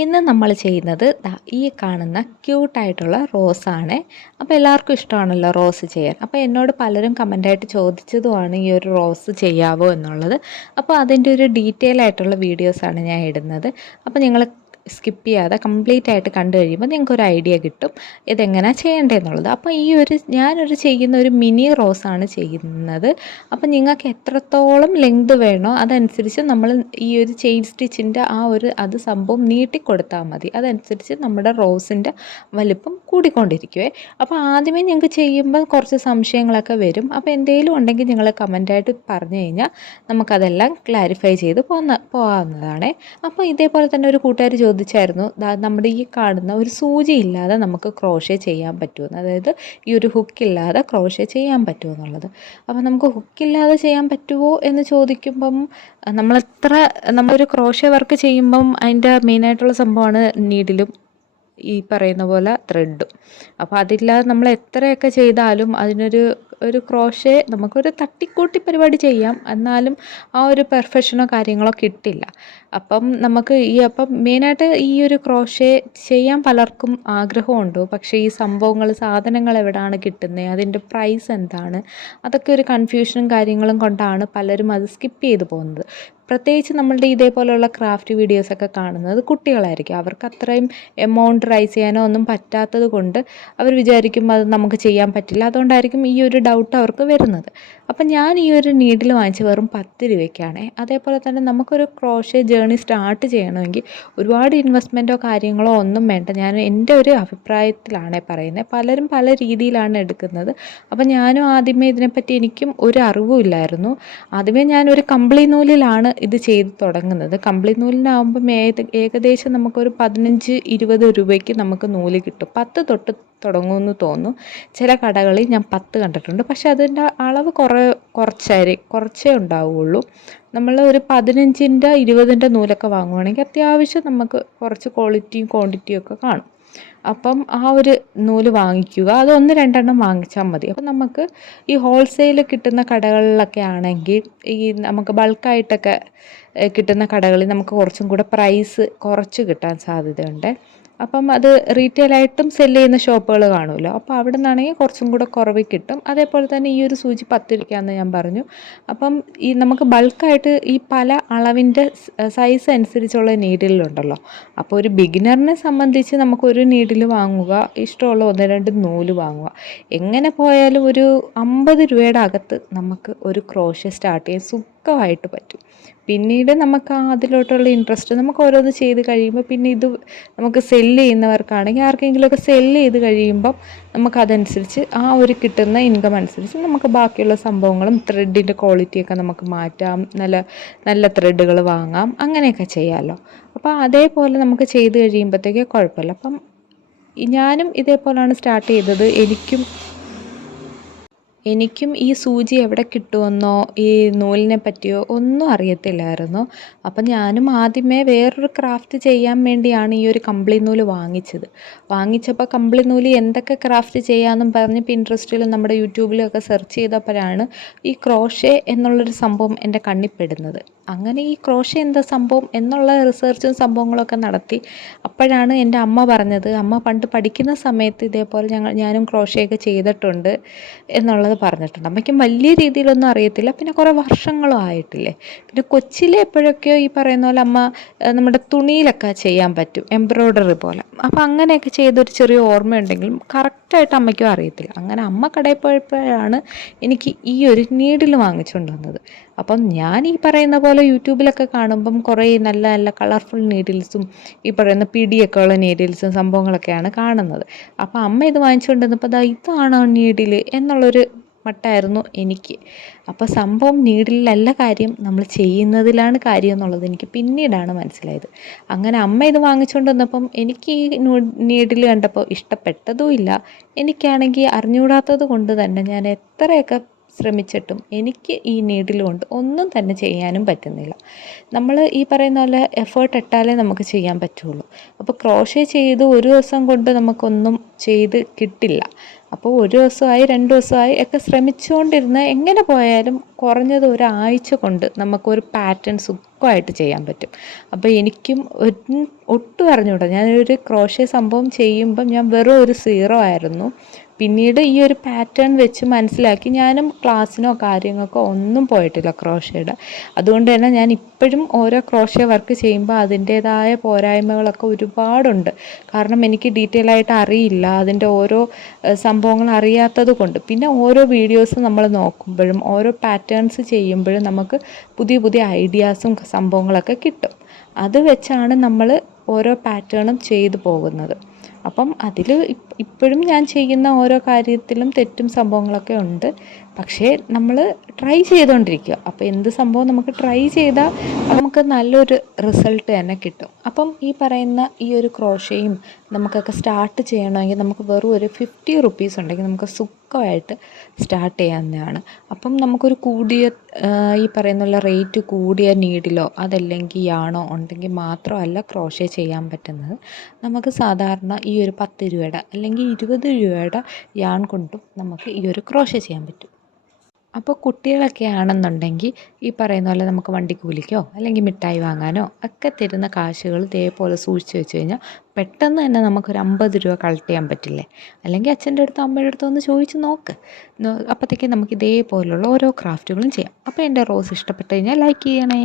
ഇന്ന് നമ്മൾ ചെയ്യുന്നത് ഈ കാണുന്ന ക്യൂട്ടായിട്ടുള്ള റോസാണ്. അപ്പോൾ എല്ലാവർക്കും ഇഷ്ടമാണല്ലോ റോസ് ചെയ്യാൻ. അപ്പോൾ എന്നോട് പലരും കമൻ്റായിട്ട് ചോദിച്ചതുമാണ് ഈ ഒരു റോസ് ചെയ്യാവോ എന്നുള്ളത്. അപ്പോൾ അതിൻ്റെ ഒരു ഡീറ്റെയിൽ ആയിട്ടുള്ള വീഡിയോസാണ് ഞാൻ ഇടുന്നത്. അപ്പോൾ നിങ്ങൾ സ്കിപ്പ് ചെയ്യാതെ കംപ്ലീറ്റ് ആയിട്ട് കണ്ടു കഴിയുമ്പോൾ നിങ്ങൾക്കൊരു ഐഡിയ കിട്ടും ഇതെങ്ങനെയാണ് ചെയ്യേണ്ടതെന്നുള്ളത്. അപ്പോൾ ഞാനൊരു ചെയ്യുന്ന ഒരു മിനി റോസാണ് ചെയ്യുന്നത്. അപ്പോൾ നിങ്ങൾക്ക് എത്രത്തോളം ലെങ്ത് വേണോ അതനുസരിച്ച് നമ്മൾ ഈ ഒരു ചെയിൻ സ്റ്റിച്ചിൻ്റെ അത് സംഭവം നീട്ടിക്കൊടുത്താൽ മതി. അതനുസരിച്ച് നമ്മുടെ റോസിൻ്റെ വലിപ്പം കൂടിക്കൊണ്ടിരിക്കുവേ. അപ്പോൾ ആദ്യമേ നിങ്ങൾക്ക് ചെയ്യുമ്പോൾ കുറച്ച് സംശയങ്ങളൊക്കെ വരും. അപ്പോൾ എന്തെങ്കിലും ഉണ്ടെങ്കിൽ നിങ്ങൾ കമൻ്റായിട്ട് പറഞ്ഞു കഴിഞ്ഞാൽ നമുക്കതെല്ലാം ക്ലാരിഫൈ ചെയ്ത് പോകാവുന്നതാണ്. അപ്പോൾ ഇതേപോലെ തന്നെ ഒരു കൂട്ടുകാർ ചോദിച്ചായിരുന്നു, നമ്മുടെ ഈ കാണുന്ന ഒരു സൂചി ഇല്ലാതെ നമുക്ക് ക്രോഷേ ചെയ്യാൻ പറ്റുമെന്ന്, അതായത് ഈ ഒരു ഹുക്കില്ലാതെ ക്രോഷേ ചെയ്യാൻ പറ്റുമോ എന്നുള്ളത്. അപ്പോൾ നമുക്ക് ഹുക്കില്ലാതെ ചെയ്യാൻ പറ്റുമോ എന്ന് ചോദിക്കുമ്പം നമ്മളൊരു ക്രോഷേ വർക്ക് ചെയ്യുമ്പം അതിൻ്റെ മെയിനായിട്ടുള്ള സംഭവമാണ് നീഡിലും ഈ പറയുന്ന പോലെ ത്രെഡും. അപ്പോൾ അതില്ലാതെ നമ്മൾ എത്രയൊക്കെ ചെയ്താലും ഒരു ക്രോഷേ നമുക്കൊരു തട്ടിക്കൂട്ടി പരിപാടി ചെയ്യാം, എന്നാലും ആ ഒരു പെർഫെക്ഷനോ കാര്യങ്ങളോ കിട്ടില്ല. അപ്പം മെയിനായിട്ട് ഈ ഒരു ക്രോഷേ ചെയ്യാൻ പലർക്കും ആഗ്രഹമുണ്ട്. പക്ഷേ ഈ സാധനങ്ങൾ എവിടെയാണ് കിട്ടുന്നത്, അതിൻ്റെ പ്രൈസ് എന്താണ്, അതൊക്കെ ഒരു കൺഫ്യൂഷനും കാര്യങ്ങളും കൊണ്ടാണ് പലരും അത് സ്കിപ്പ് ചെയ്ത് പോകുന്നത്. പ്രത്യേകിച്ച് നമ്മളുടെ ഇതേപോലെയുള്ള ക്രാഫ്റ്റ് വീഡിയോസൊക്കെ കാണുന്നത് കുട്ടികളായിരിക്കും. അവർക്ക് അത്രയും എമൗണ്ട് റൈസ് ചെയ്യാനോ ഒന്നും പറ്റാത്തത് കൊണ്ട് അവർ വിചാരിക്കും അത് നമുക്ക് ചെയ്യാൻ പറ്റില്ല. അതുകൊണ്ടായിരിക്കും ഈ ഒരു ഡൗട്ട് അവർക്ക് വരുന്നത്. അപ്പം ഞാൻ ഈ ഒരു നീഡിൽ വാങ്ങിച്ച് വെറും 10 രൂപയ്ക്കാണ്. അതേപോലെ തന്നെ നമുക്കൊരു ക്രോഷേ ജേണി സ്റ്റാർട്ട് ചെയ്യണമെങ്കിൽ ഒരുപാട് ഇൻവെസ്റ്റ്മെൻറ്റോ കാര്യങ്ങളോ ഒന്നും വേണ്ട. ഞാൻ എൻ്റെ ഒരു അഭിപ്രായത്തിലാണ് പറയുന്നത്. പലരും പല രീതിയിലാണ് എടുക്കുന്നത്. അപ്പം ഞാനും ആദ്യമേ ഇതിനെപ്പറ്റി എനിക്കും ഒരു അറിവും ഇല്ലായിരുന്നു. ആദ്യമേ ഞാനൊരു കമ്പിളി നൂലിലാണ് ഇത് ചെയ്ത് തുടങ്ങുന്നത്. കമ്പിളി നൂലിനാകുമ്പം ഏകദേശം നമുക്കൊരു 15-20 രൂപയ്ക്ക് നമുക്ക് നൂല് കിട്ടും. 10 തൊട്ട് തുടങ്ങുമെന്ന് തോന്നുന്നു. ചില കടകളിൽ ഞാൻ 10 കണ്ടിട്ടുണ്ട്. പക്ഷേ അതിൻ്റെ അളവ് കുറച്ചേ ഉണ്ടാവുകയുള്ളൂ. നമ്മൾ ഒരു 15ൻ്റെ 20ൻ്റെ നൂലൊക്കെ വാങ്ങുവാണെങ്കിൽ അത്യാവശ്യം നമുക്ക് കുറച്ച് ക്വാളിറ്റിയും ക്വാണ്ടിറ്റിയും ഒക്കെ കാണും. അപ്പം ആ ഒരു നൂല് വാങ്ങിക്കുക, അത് 1-2 വാങ്ങിച്ചാൽ മതി. അപ്പം നമുക്ക് ഈ ഹോൾസെയിൽ കിട്ടുന്ന കടകളിലൊക്കെ ആണെങ്കിൽ നമുക്ക് ബൾക്കായിട്ടൊക്കെ കിട്ടുന്ന കടകളിൽ നമുക്ക് കുറച്ചും കൂടെ പ്രൈസ് കുറച്ച് കിട്ടാൻ സാധ്യതയുണ്ട്. അപ്പം അത് റീറ്റെയിലായിട്ടും സെല്ല് ചെയ്യുന്ന ഷോപ്പുകൾ കാണുമല്ലോ, അപ്പോൾ അവിടെ നിന്നാണെങ്കിൽ കുറച്ചും കൂടെ കുറവിൽ കിട്ടും. അതേപോലെ തന്നെ ഈ ഒരു സൂചി 10 രൂപയ്ക്കാണെന്ന് ഞാൻ പറഞ്ഞു. അപ്പം നമുക്ക് ബൾക്കായിട്ട് ഈ പല അളവിൻ്റെ സൈസ് അനുസരിച്ചുള്ള നീഡിലുണ്ടല്ലോ. അപ്പോൾ ഒരു ബിഗിനറിനെ സംബന്ധിച്ച് നമുക്കൊരു നീഡിൽ വാങ്ങുക, ഇഷ്ടമുള്ള 1-2 നൂല് വാങ്ങുക. എങ്ങനെ പോയാലും ഒരു 50 രൂപയുടെ അകത്ത് നമുക്ക് ഒരു ക്രോഷേ സ്റ്റാർട്ട് ചെയ്യാൻ സുഖമായിട്ട് പറ്റും. പിന്നീട് നമുക്ക് അതിലോട്ടുള്ള ഇൻട്രസ്റ്റ് നമുക്ക് ഓരോന്ന് ചെയ്ത് കഴിയുമ്പോൾ പിന്നെ ഇത് നമുക്ക് സെല്ല് ചെയ്യുന്നവർക്കാണെങ്കിൽ ആർക്കെങ്കിലുമൊക്കെ സെല്ല് ചെയ്ത് കഴിയുമ്പം നമുക്കതനുസരിച്ച് ആ ഒരു കിട്ടുന്ന ഇൻകം അനുസരിച്ച് നമുക്ക് ബാക്കിയുള്ള സംഭവങ്ങളും ത്രെഡിൻ്റെ ക്വാളിറ്റിയൊക്കെ നമുക്ക് മാറ്റാം, നല്ല നല്ല ത്രെഡുകൾ വാങ്ങാം, അങ്ങനെയൊക്കെ ചെയ്യാമല്ലോ. അപ്പോൾ അതേപോലെ നമുക്ക് ചെയ്ത് കഴിയുമ്പോഴത്തേക്ക് കുഴപ്പമില്ല. അപ്പം ഞാനും ഇതേപോലെയാണ് സ്റ്റാർട്ട് ചെയ്തത്. എനിക്കും ഈ സൂചി എവിടെ കിട്ടുമെന്നോ ഈ നൂലിനെ പറ്റിയോ ഒന്നും അറിയത്തില്ലായിരുന്നു. അപ്പം ഞാനും ആദ്യമേ വേറൊരു ക്രാഫ്റ്റ് ചെയ്യാൻ വേണ്ടിയാണ് ഈ ഒരു കമ്പിളി നൂല് വാങ്ങിച്ചപ്പോൾ കമ്പിളി നൂല് എന്തൊക്കെ ക്രാഫ്റ്റ് ചെയ്യാമെന്നും പറഞ്ഞ് പിൻട്രസ്റ്റിലും നമ്മുടെ യൂട്യൂബിലും ഒക്കെ സെർച്ച് ചെയ്തപ്പോഴാണ് ഈ ക്രോഷേ എന്നുള്ളൊരു സംഭവം എൻ്റെ കണ്ണിൽപ്പെടുന്നത്. അങ്ങനെ ഈ ക്രോഷേ എന്താ സംഭവം എന്നുള്ള റിസർച്ചും സംഭവങ്ങളൊക്കെ നടത്തി. അപ്പോഴാണ് എൻ്റെ അമ്മ പറഞ്ഞത്, അമ്മ പണ്ട് പഠിക്കുന്ന സമയത്ത് ഇതേപോലെ ഞാനും ക്രോഷേ ഒക്കെ ചെയ്തിട്ടുണ്ട് എന്നുള്ളത് പറഞ്ഞിട്ടുണ്ട്. അമ്മയ്ക്കും വലിയ രീതിയിലൊന്നും അറിയത്തില്ല, പിന്നെ കുറേ വർഷങ്ങളും ആയിട്ടില്ലേ. പിന്നെ കൊച്ചിലെ എപ്പോഴൊക്കെയോ ഈ പറയുന്ന പോലെ അമ്മ നമ്മുടെ തുണിയിലൊക്കെ ചെയ്യാൻ പറ്റും, എംബ്രോയ്ഡറി പോലെ. അപ്പോൾ അങ്ങനെയൊക്കെ ചെയ്തൊരു ചെറിയ ഓർമ്മയുണ്ടെങ്കിലും കറക്റ്റായിട്ട് അമ്മയ്ക്കും അറിയത്തില്ല. അങ്ങനെ അമ്മ കടയിൽ പോയപ്പോഴാണ് എനിക്ക് ഈ ഒരു നീഡിൽ വാങ്ങിച്ചുകൊണ്ട് വന്നത്. അപ്പം ഞാൻ ഈ പറയുന്ന പോലെ യൂട്യൂബിലൊക്കെ കാണുമ്പം കുറേ നല്ല നല്ല കളർഫുൾ നീഡിൽസും ഈ പറയുന്ന പിടിയൊക്കെ ഉള്ള നീഡിൽസും സംഭവങ്ങളൊക്കെയാണ് കാണുന്നത്. അപ്പോൾ അമ്മ ഇത് വാങ്ങിച്ചുകൊണ്ട് വന്നപ്പോൾ ഇതാണോ നീഡിൽ എന്നുള്ളൊരു മട്ടായിരുന്നു എനിക്ക്. അപ്പോൾ സംഭവം നീഡിലല്ല കാര്യം, നമ്മൾ ചെയ്യുന്നതിലാണ് കാര്യം എന്നുള്ളത് എനിക്ക് പിന്നീടാണ് മനസ്സിലായത്. അങ്ങനെ അമ്മ ഇത് വാങ്ങിച്ചുകൊണ്ട് വന്നപ്പം എനിക്ക് ഈ നീഡിൽ കണ്ടപ്പോൾ ഇഷ്ടപ്പെട്ടതും ഇല്ല. എനിക്കാണെങ്കിൽ അറിഞ്ഞുകൂടാത്തത് കൊണ്ട് തന്നെ ഞാൻ എത്രയൊക്കെ ശ്രമിച്ചിട്ടും എനിക്ക് ഈ നീഡിൽ കൊണ്ട് ഒന്നും തന്നെ ചെയ്യാനും പറ്റുന്നില്ല. നമ്മൾ ഈ പറയുന്ന പോലെ എഫേർട്ട് ഇട്ടാലേ നമുക്ക് ചെയ്യാൻ പറ്റുള്ളൂ. അപ്പോൾ ക്രോഷേ ചെയ്ത് ഒരു ദിവസം കൊണ്ട് നമുക്കൊന്നും ചെയ്ത് കിട്ടില്ല. അപ്പോൾ ഒരു ദിവസമായി 2 ദിവസമായി ഒക്കെ ശ്രമിച്ചുകൊണ്ടിരുന്ന് എങ്ങനെ പോയാലും കുറഞ്ഞത് ഒരാഴ്ച കൊണ്ട് നമുക്കൊരു പാറ്റേൺ സുഖമായിട്ട് ചെയ്യാൻ പറ്റും. അപ്പോൾ എനിക്കും ഒട്ടും അറിഞ്ഞുകൂടാ. ഞാനൊരു ക്രോഷേ സംഭവം ചെയ്യുമ്പം ഞാൻ വെറും ഒരു 0 ആയിരുന്നു. പിന്നീട് ഈ ഒരു പാറ്റേൺ വെച്ച് മനസ്സിലാക്കി ഞാനും ക്ലാസ്സിനോ കാര്യങ്ങൾക്കോ ഒന്നും പോയിട്ടില്ല ക്രോഷേയുടെ. അതുകൊണ്ട് തന്നെ ഞാൻ ഇപ്പോഴും ഓരോ ക്രോഷേ വർക്ക് ചെയ്യുമ്പോൾ അതിൻ്റേതായ പോരായ്മകളൊക്കെ ഒരുപാടുണ്ട്. കാരണം എനിക്ക് ഡീറ്റെയിൽ ആയിട്ട് അറിയില്ല, അതിൻ്റെ ഓരോ സംഭവങ്ങൾ അറിയാത്തത് കൊണ്ട്. പിന്നെ ഓരോ വീഡിയോസ് നമ്മൾ നോക്കുമ്പോഴും ഓരോ പാറ്റേൺസ് ചെയ്യുമ്പോഴും നമുക്ക് പുതിയ പുതിയ ഐഡിയാസും സംഭവങ്ങളൊക്കെ കിട്ടും. അത് വെച്ചാണ് നമ്മൾ ഓരോ പാറ്റേണും ചെയ്തു പോകുന്നത്. അപ്പം അതിൽ ഇപ്പോഴും ഞാൻ ചെയ്യുന്ന ഓരോ കാര്യത്തിലും തെറ്റും സംഭവങ്ങളൊക്കെ ഉണ്ട്. പക്ഷേ നമ്മൾ ട്രൈ ചെയ്തുകൊണ്ടിരിക്കുക. അപ്പോൾ എന്ത് സംഭവം നമുക്ക് ട്രൈ ചെയ്താൽ നമുക്ക് നല്ലൊരു റിസൾട്ട് തന്നെ കിട്ടും. അപ്പം ഈ പറയുന്ന ഈ ഒരു ക്രോഷയും നമുക്കൊക്കെ സ്റ്റാർട്ട് ചെയ്യണമെങ്കിൽ നമുക്ക് വെറും ഒരു 50 റുപ്പീസ് ഉണ്ടെങ്കിൽ നമുക്ക് സുഖമായിട്ട് സ്റ്റാർട്ട് ചെയ്യാവുന്നതാണ്. അപ്പം നമുക്കൊരു കൂടിയ ഈ പറയുന്നുള്ള റേറ്റ് കൂടിയ നീഡിലോ അതല്ലെങ്കിൽ യാണോ ഉണ്ടെങ്കിൽ മാത്രമല്ല ക്രോഷേ ചെയ്യാൻ പറ്റുന്നത്. നമുക്ക് സാധാരണ ഈ ഒരു 10 രൂപയുടെ അല്ലെങ്കിൽ 20 രൂപയുടെ യാൺ കൊണ്ടും നമുക്ക് ഈ ഒരു ക്രോഷേ ചെയ്യാൻ പറ്റും. അപ്പോൾ കുട്ടികളൊക്കെ ആണെന്നുണ്ടെങ്കിൽ ഈ പറയുന്ന പോലെ നമുക്ക് വണ്ടിക്കൂലിക്കോ അല്ലെങ്കിൽ മിഠായി വാങ്ങാനോ ഒക്കെ തരുന്ന കാശുകൾ ഇതേപോലെ സൂക്ഷിച്ച് വെച്ച് കഴിഞ്ഞാൽ പെട്ടെന്ന് തന്നെ നമുക്കൊരു 50 രൂപ കളക്ട് ചെയ്യാൻ പറ്റില്ലേ? അല്ലെങ്കിൽ അച്ഛൻ്റെ അടുത്തോ അമ്മയുടെ അടുത്തോ ഒന്ന് ചോദിച്ച് നോക്ക്. അപ്പോഴത്തേക്കും നമുക്ക് ഇതേപോലുള്ള ഓരോ ക്രാഫ്റ്റുകളും ചെയ്യാം. അപ്പോൾ എൻ്റെ റോസ് ഇഷ്ടപ്പെട്ട് കഴിഞ്ഞാൽ ലൈക്ക് ചെയ്യണേ.